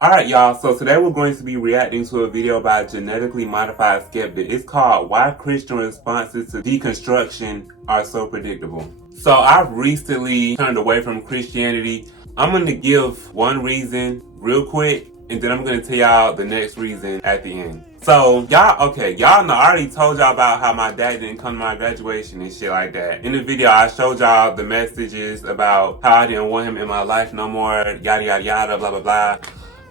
Alright y'all, so today we're going to be reacting to a video by Genetically Modified Skeptic. It's called Why Christian Responses to Deconstruction Are So Predictable. So I've recently turned away from Christianity. I'm going to give one reason real quick, and then I'm going to tell y'all the next reason at the end. So y'all know, I already told y'all about how my dad didn't come to my graduation and shit like that. In the video, I showed y'all the messages about how I didn't want him in my life no more, yada yada yada, blah blah blah.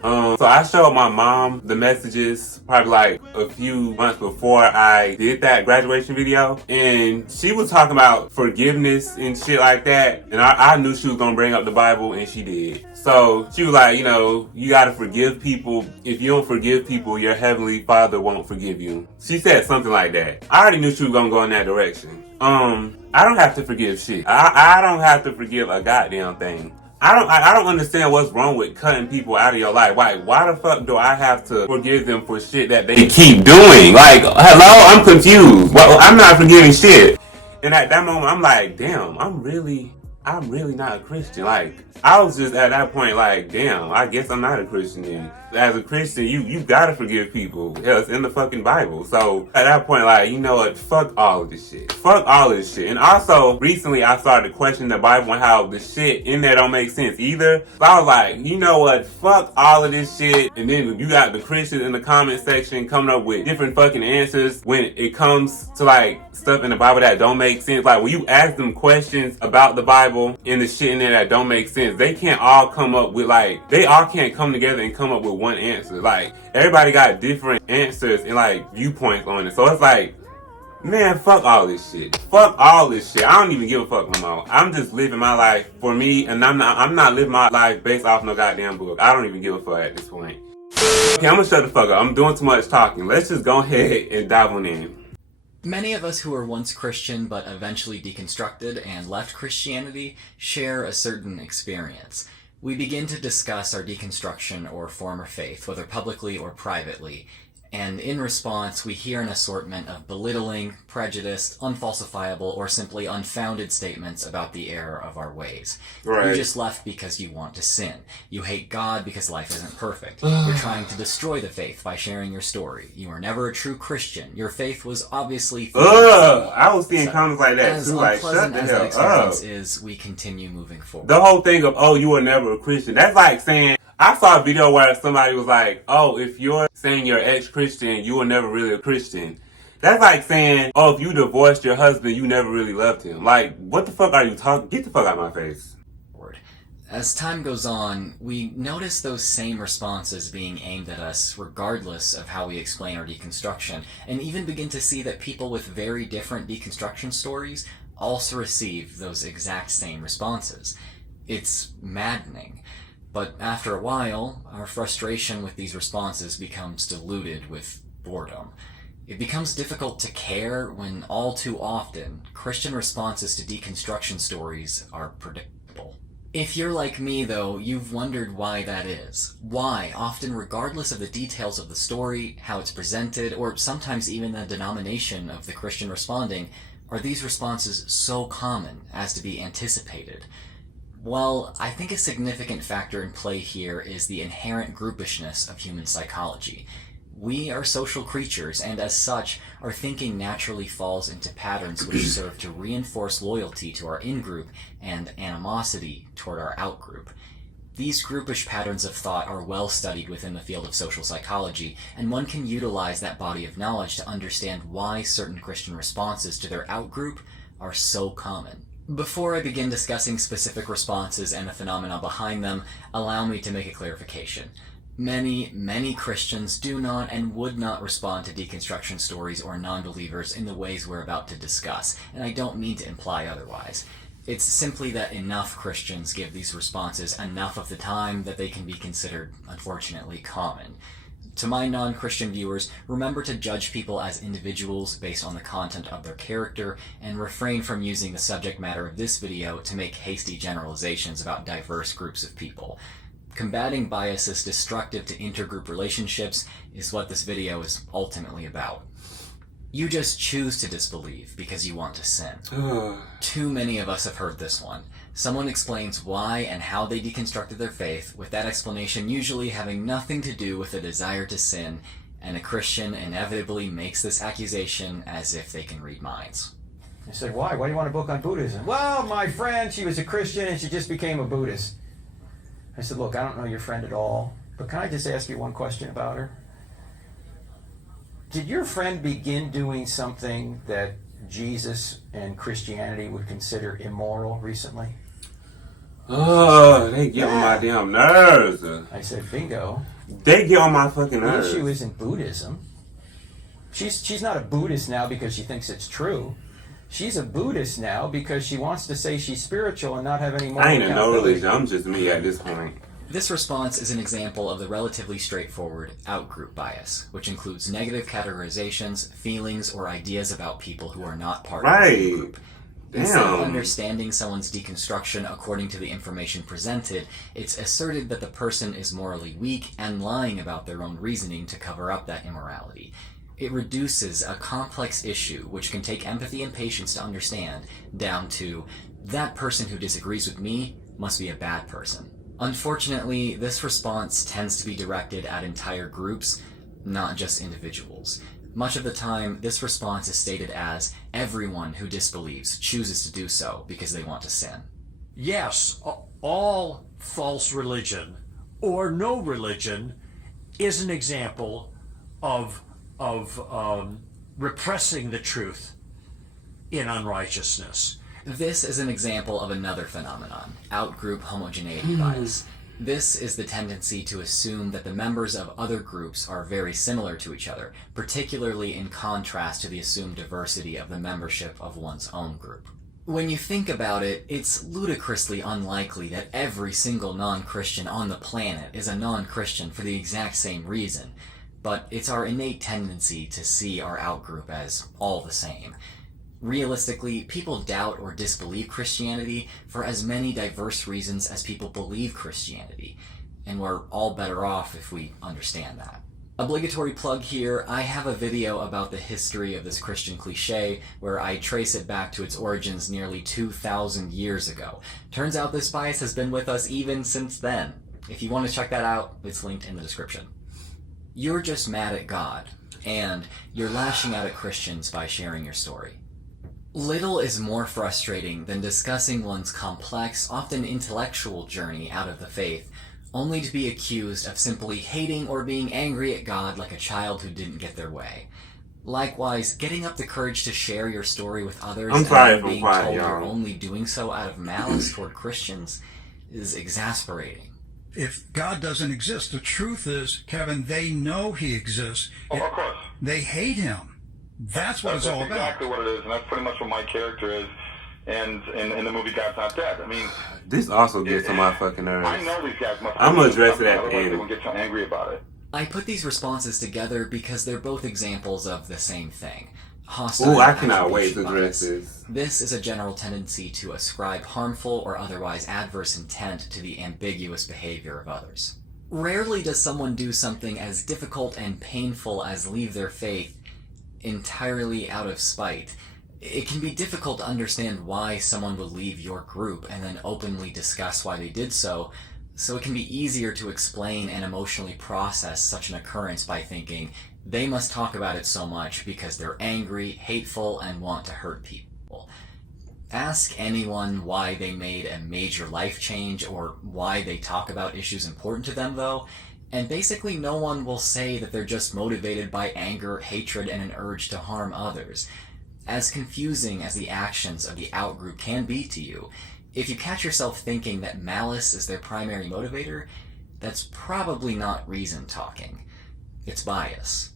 So I showed my mom the messages probably like a few months before I did that graduation video, and she was talking about forgiveness and shit like that, and I knew she was gonna bring up the Bible, and she did. So she was like, you know, you gotta forgive people. If you don't forgive people, your heavenly Father won't forgive you. She said something like that. I already knew she was gonna go in that direction. I don't have to forgive shit. I don't have to forgive a goddamn thing. I don't understand what's wrong with cutting people out of your life. Like, why the fuck do I have to forgive them for shit that they keep doing? Like, hello, I'm confused. Well, I'm not forgiving shit. And at that moment, I'm like, damn, I'm really not a Christian. Like, I was just at that point like, damn, I guess I'm not a Christian then. As a Christian, you gotta forgive people. Hell, it's in the fucking Bible. So at that point, like, you know what? Fuck all of this shit. Fuck all of this shit. And also, recently I started to question the Bible and how the shit in there don't make sense either. So I was like, you know what? Fuck all of this shit. And then you got the Christians in the comment section coming up with different fucking answers when it comes to like stuff in the Bible that don't make sense. Like, when you ask them questions about the Bible and the shit in there that don't make sense, they can't all come up with like, they all can't come together and come up with one answer. Like, everybody got different answers and like viewpoints on it. So it's like, man, fuck all this shit. Fuck all this shit. I don't even give a fuck no more. I'm just living my life for me, and I'm not living my life based off no goddamn book. I don't even give a fuck at this point. Okay, I'm gonna shut the fuck up. I'm doing too much talking. Let's just go ahead and dive on in. Many of us who were once Christian but eventually deconstructed and left Christianity share a certain experience. We begin to discuss our deconstruction or former faith, whether publicly or privately, and in response we hear an assortment of belittling, prejudiced, unfalsifiable, or simply unfounded statements about the error of our ways. Right. You just left because you want to sin. You hate God because life isn't perfect. You're trying to destroy the faith by sharing your story. You were never a true Christian. Your faith was obviously... I was seeing comments like that as too, like, shut the as hell that experience up. is, we continue moving forward. The whole thing of, oh, you were never a Christian, that's like saying, I saw a video where somebody was like, oh, if you're saying you're ex-Christian, you were never really a Christian. That's like saying, oh, if you divorced your husband, you never really loved him. Like, what the fuck are you talking? Get the fuck out of my face. As time goes on, we notice those same responses being aimed at us regardless of how we explain our deconstruction, and even begin to see that people with very different deconstruction stories also receive those exact same responses. It's maddening. But after a while, our frustration with these responses becomes diluted with boredom. It becomes difficult to care when all too often Christian responses to deconstruction stories are predictable. If you're like me, though, you've wondered why that is. Why, often regardless of the details of the story, how it's presented, or sometimes even the denomination of the Christian responding, are these responses so common as to be anticipated? Well, I think a significant factor in play here is the inherent groupishness of human psychology. We are social creatures, and as such, our thinking naturally falls into patterns which serve to reinforce loyalty to our in-group and animosity toward our out-group. These groupish patterns of thought are well studied within the field of social psychology, and one can utilize that body of knowledge to understand why certain Christian responses to their out-group are so common. Before I begin discussing specific responses and the phenomena behind them, allow me to make a clarification. Many Christians do not and would not respond to deconstruction stories or non-believers in the ways we're about to discuss, and I don't mean to imply otherwise. It's simply that enough Christians give these responses enough of the time that they can be considered, unfortunately, common. To my non-Christian viewers, remember to judge people as individuals based on the content of their character, and refrain from using the subject matter of this video to make hasty generalizations about diverse groups of people. Combating biases destructive to intergroup relationships is what this video is ultimately about. You just choose to disbelieve because you want to sin. Too many of us have heard this one. Someone explains why and how they deconstructed their faith, with that explanation usually having nothing to do with a desire to sin, and a Christian inevitably makes this accusation as if they can read minds. I said, why? Why do you want a book on Buddhism? Well, my friend, she was a Christian and she just became a Buddhist. I said, look, I don't know your friend at all, but can I just ask you one question about her? Did your friend begin doing something that Jesus and Christianity would consider immoral recently? Oh, they get on my damn nerves. I said, bingo. They get on my fucking nerves. The issue isn't Buddhism. She's not a Buddhist now because she thinks it's true. She's a Buddhist now because she wants to say she's spiritual and not have any moral I ain't in no accountability. religion. I'm just me at this point. This response is an example of the relatively straightforward out-group bias, which includes negative categorizations, feelings, or ideas about people who are not part of the group. Instead of understanding someone's deconstruction according to the information presented, it's asserted that the person is morally weak and lying about their own reasoning to cover up that immorality. It reduces a complex issue, which can take empathy and patience to understand, down to, that person who disagrees with me must be a bad person. Unfortunately, this response tends to be directed at entire groups, not just individuals. Much of the time, this response is stated as, everyone who disbelieves chooses to do so because they want to sin. Yes, all false religion, or no religion, is an example of repressing the truth in unrighteousness. This is an example of another phenomenon, out-group homogeneity bias. This is the tendency to assume that the members of other groups are very similar to each other, particularly in contrast to the assumed diversity of the membership of one's own group. When you think about it, it's ludicrously unlikely that every single non-Christian on the planet is a non-Christian for the exact same reason, but it's our innate tendency to see our out-group as all the same. Realistically, people doubt or disbelieve Christianity for as many diverse reasons as people believe Christianity, and we're all better off if we understand that. Obligatory plug here, I have a video about the history of this Christian cliche where I trace it back to its origins nearly 2,000 years ago. Turns out this bias has been with us even since then. If you want to check that out, it's linked in the description. You're just mad at God, and you're lashing out at Christians by sharing your story. Little is more frustrating than discussing one's complex, often intellectual journey out of the faith, only to be accused of simply hating or being angry at God like a child who didn't get their way. Likewise, getting up the courage to share your story with others and being told you're only doing so out of malice toward Christians is exasperating. If God doesn't exist, the truth is, Kevin, they know he exists. Oh, of course. They hate him. That's what it's all about. That's exactly what it is, and that's pretty much what my character is. And in the movie God's Not Dead, I mean, this also gets on my fucking nerves. I know these guys. I'm gonna address it at the end. They won't get so angry about it. I put these responses together because they're both examples of the same thing. Hostile. Ooh, I cannot wait to address this. This is a general tendency to ascribe harmful or otherwise adverse intent to the ambiguous behavior of others. Rarely does someone do something as difficult and painful as leave their faith entirely out of spite. It can be difficult to understand why someone would leave your group and then openly discuss why they did so it can be easier to explain and emotionally process such an occurrence by thinking, they must talk about it so much because they're angry, hateful, and want to hurt people. Ask anyone why they made a major life change or why they talk about issues important to them, though, and basically no one will say that they're just motivated by anger, hatred, and an urge to harm others. As confusing as the actions of the outgroup can be to you, if you catch yourself thinking that malice is their primary motivator, that's probably not reason talking. It's bias.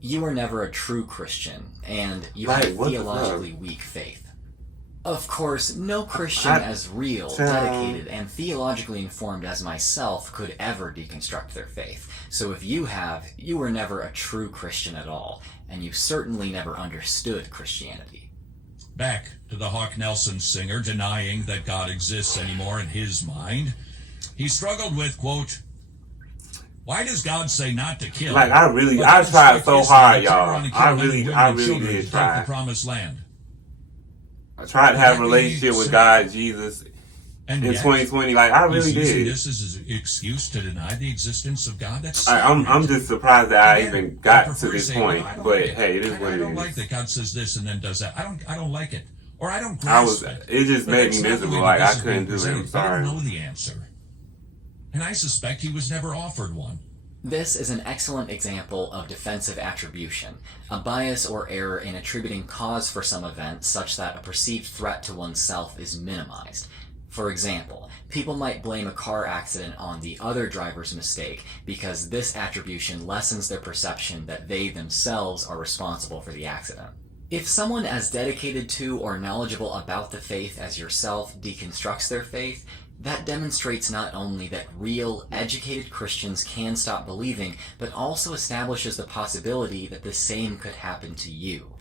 You are never a true Christian, and you have a theologically weak faith. Of course, no Christian as real, dedicated, and theologically informed as myself could ever deconstruct their faith. So if you have, you were never a true Christian at all, and you certainly never understood Christianity. Back to the Hawk Nelson singer denying that God exists anymore in his mind. He struggled with, quote, Why does God say not to kill? Like, I tried so hard, y'all. I really did try. The promised land. I tried to have a relationship with God, Jesus, And in yet, 2020. Like, I really he's using did. this as an excuse to deny the existence of God. That's I'm just surprised that I Again, even got I to prefer this saying, point. "Well, I don't But like it. hey, it is what I it don't is. like that God says this and then does that. I don't like it, or I don't grasp it. It just But made that's me not the miserable. way Like, this I is couldn't being do it. I'm presented. I sorry. don't know the answer, and I suspect he was never offered one. This is an excellent example of defensive attribution, a bias or error in attributing cause for some event such that a perceived threat to oneself is minimized. For example, people might blame a car accident on the other driver's mistake because this attribution lessens their perception that they themselves are responsible for the accident. If someone as dedicated to or knowledgeable about the faith as yourself deconstructs their faith, that demonstrates not only that real, educated Christians can stop believing, but also establishes the possibility that the same could happen to you.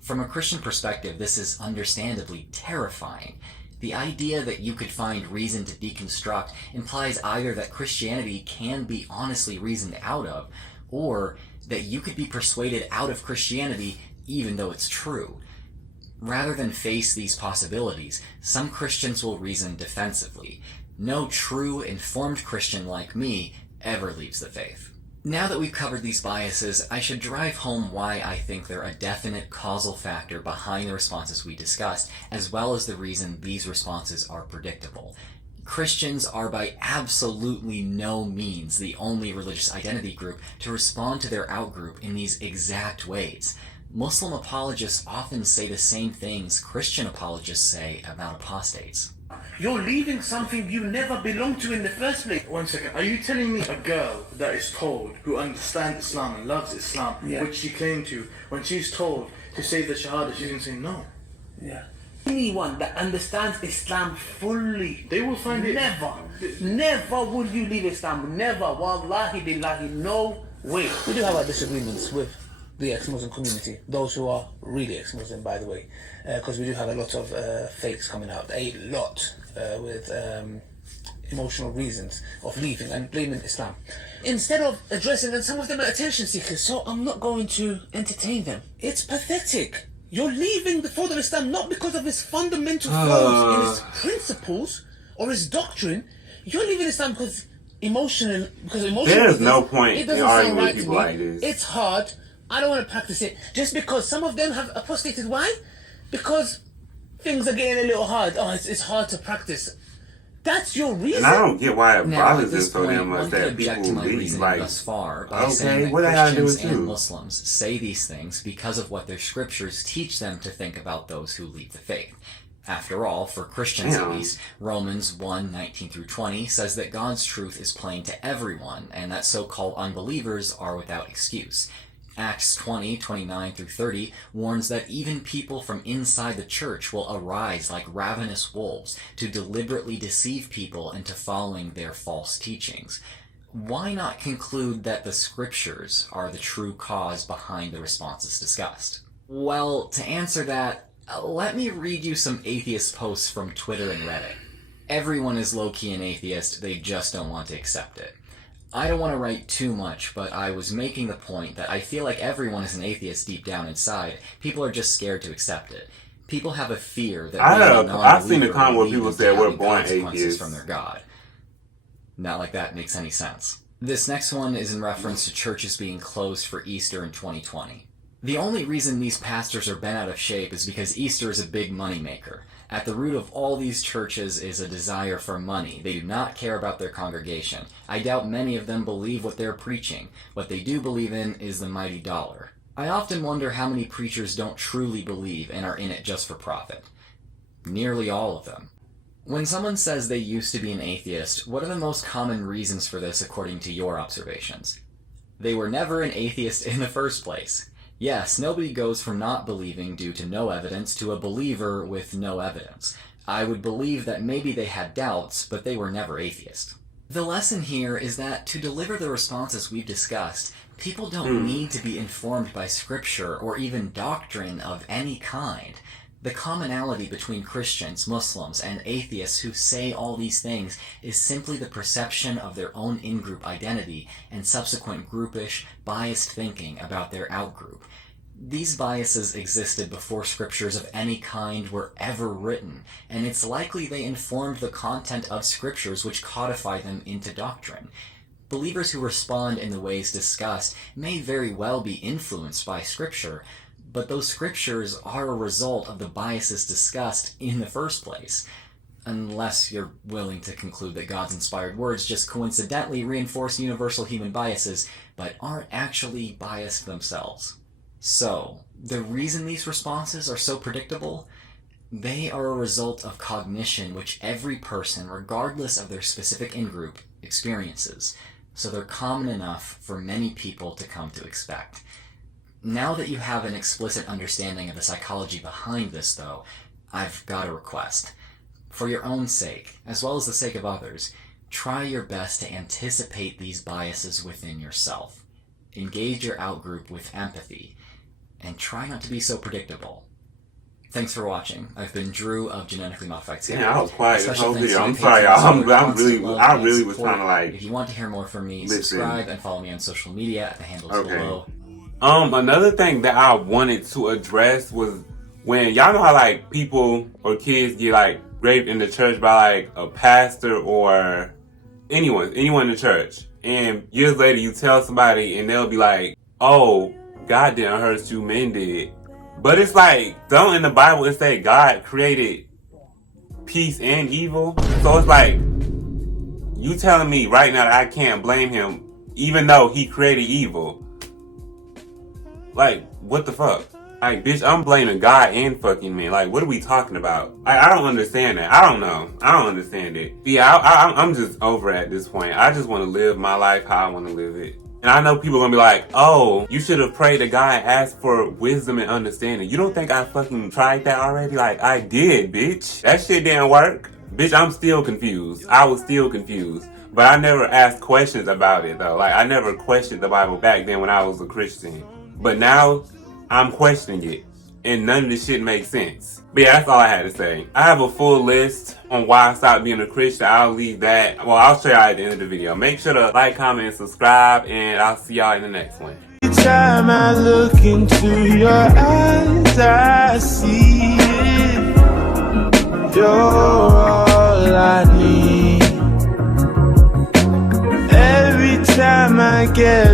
From a Christian perspective, this is understandably terrifying. The idea that you could find reason to deconstruct implies either that Christianity can be honestly reasoned out of, or that you could be persuaded out of Christianity even though it's true. Rather than face these possibilities, some Christians will reason defensively. No true, informed Christian like me ever leaves the faith. Now that we've covered these biases, I should drive home why I think they're a definite causal factor behind the responses we discussed, as well as the reason these responses are predictable. Christians are by absolutely no means the only religious identity group to respond to their outgroup in these exact ways. Muslim apologists often say the same things Christian apologists say about apostates. You're leaving something you never belonged to in the first place. 1 second, are you telling me a girl that is told, who understands Islam and loves Islam, which she claimed to, when she's told to say the Shahada, she's going to say no? Yeah. Anyone that understands Islam fully, they will find it. Never will you leave Islam. Never. Wallahi billahi, no way. We do have our disagreements with the ex-Muslim community, those who are really ex-Muslim, by the way, because we do have a lot of fakes coming out, a lot, with emotional reasons of leaving and blaming Islam. Instead of addressing them, some of them are attention seekers, so I'm not going to entertain them. It's pathetic. You're leaving the fold of Islam not because of his fundamental flaws in his principles or his doctrine. You're leaving Islam because emotional. There's no point in arguing with people like this. It's hard. I don't want to practice it just because some of them have apostated. Why? Because things are getting a little hard. Oh, it's hard to practice. That's your reason. And I don't get why it Now, bothers at this us so damn point, one much could that object to people my leave. reasoning Like, thus far by okay, saying what that I gotta do Christians with you? and Muslims say these things because of what their scriptures teach them to think about those who leave the faith. After all, for Christians at least, Romans 1:19-20 says that God's truth is plain to everyone, and that so-called unbelievers are without excuse. Acts 20:29-30 warns that even people from inside the church will arise like ravenous wolves to deliberately deceive people into following their false teachings. Why not conclude that the scriptures are the true cause behind the responses discussed? Well, to answer that, let me read you some atheist posts from Twitter and Reddit. Everyone is low-key an atheist, they just don't want to accept it. I don't want to write too much, but I was making the point that I feel like everyone is an atheist deep down inside. People are just scared to accept it. People have a fear that I've seen a comment where will people lead say them to we're having born consequences atheists. from their God. Not like that makes any sense. This next one is in reference to churches being closed for Easter in 2020. The only reason these pastors are bent out of shape is because Easter is a big moneymaker. At the root of all these churches is a desire for money. They do not care about their congregation. I doubt many of them believe what they're preaching. What they do believe in is the mighty dollar. I often wonder how many preachers don't truly believe and are in it just for profit. Nearly all of them. When someone says they used to be an atheist, what are the most common reasons for this according to your observations? They were never an atheist in the first place. Yes, nobody goes from not believing due to no evidence to a believer with no evidence. I would believe that maybe they had doubts, but they were never atheist. The lesson here is that to deliver the responses we've discussed, people don't need to be informed by scripture or even doctrine of any kind. The commonality between Christians, Muslims, and atheists who say all these things is simply the perception of their own in-group identity and subsequent groupish, biased thinking about their outgroup. These biases existed before scriptures of any kind were ever written, and it's likely they informed the content of scriptures which codify them into doctrine. Believers who respond in the ways discussed may very well be influenced by scripture, but those scriptures are a result of the biases discussed in the first place. Unless you're willing to conclude that God's inspired words just coincidentally reinforce universal human biases, but aren't actually biased themselves. So, the reason these responses are so predictable? They are a result of cognition which every person, regardless of their specific in-group, experiences. So they're common enough for many people to come to expect. Now that you have an explicit understanding of the psychology behind this, though, I've got a request. For your own sake, as well as the sake of others, try your best to anticipate these biases within yourself. Engage your outgroup with empathy, and try not to be so predictable. Thanks for watching. I've been Drew of Genetically Modified Skeptic. Yeah, I was quiet this whole video. I'm Patreon sorry, y'all. supporters, I really was trying to like. If you want to hear more from me, listen. subscribe and follow me on social media at the handles below. Another thing that I wanted to address was when y'all know how like people or kids get like raped in the church by like a pastor or anyone in the church, and years later you tell somebody and they'll be like, "Oh, God didn't hurt you, men did." But it's like, don't in the Bible it say God created peace and evil? So it's like, you telling me right now that I can't blame him even though he created evil? Like, what the fuck? Like, bitch, I'm blaming God and fucking men. Like, what are we talking about? I don't understand that. I don't know. I don't understand it. Yeah, I'm just over it at this point. I just want to live my life how I want to live it. And I know people are gonna be like, oh, you should have prayed to God and asked for wisdom and understanding. You don't think I fucking tried that already? Like, I did, bitch. That shit didn't work. Bitch, I'm still confused. I was still confused. But I never asked questions about it, though. Like, I never questioned the Bible back then when I was a Christian. But now, I'm questioning it. And none of this shit makes sense. But yeah, that's all I had to say. I have a full list on why I stopped being a Christian. I'll leave that. Well, I'll show y'all at the end of the video. Make sure to like, comment, and subscribe. And I'll see y'all in the next one. Every time I look into your eyes, I see it. You're all I need. Every time I get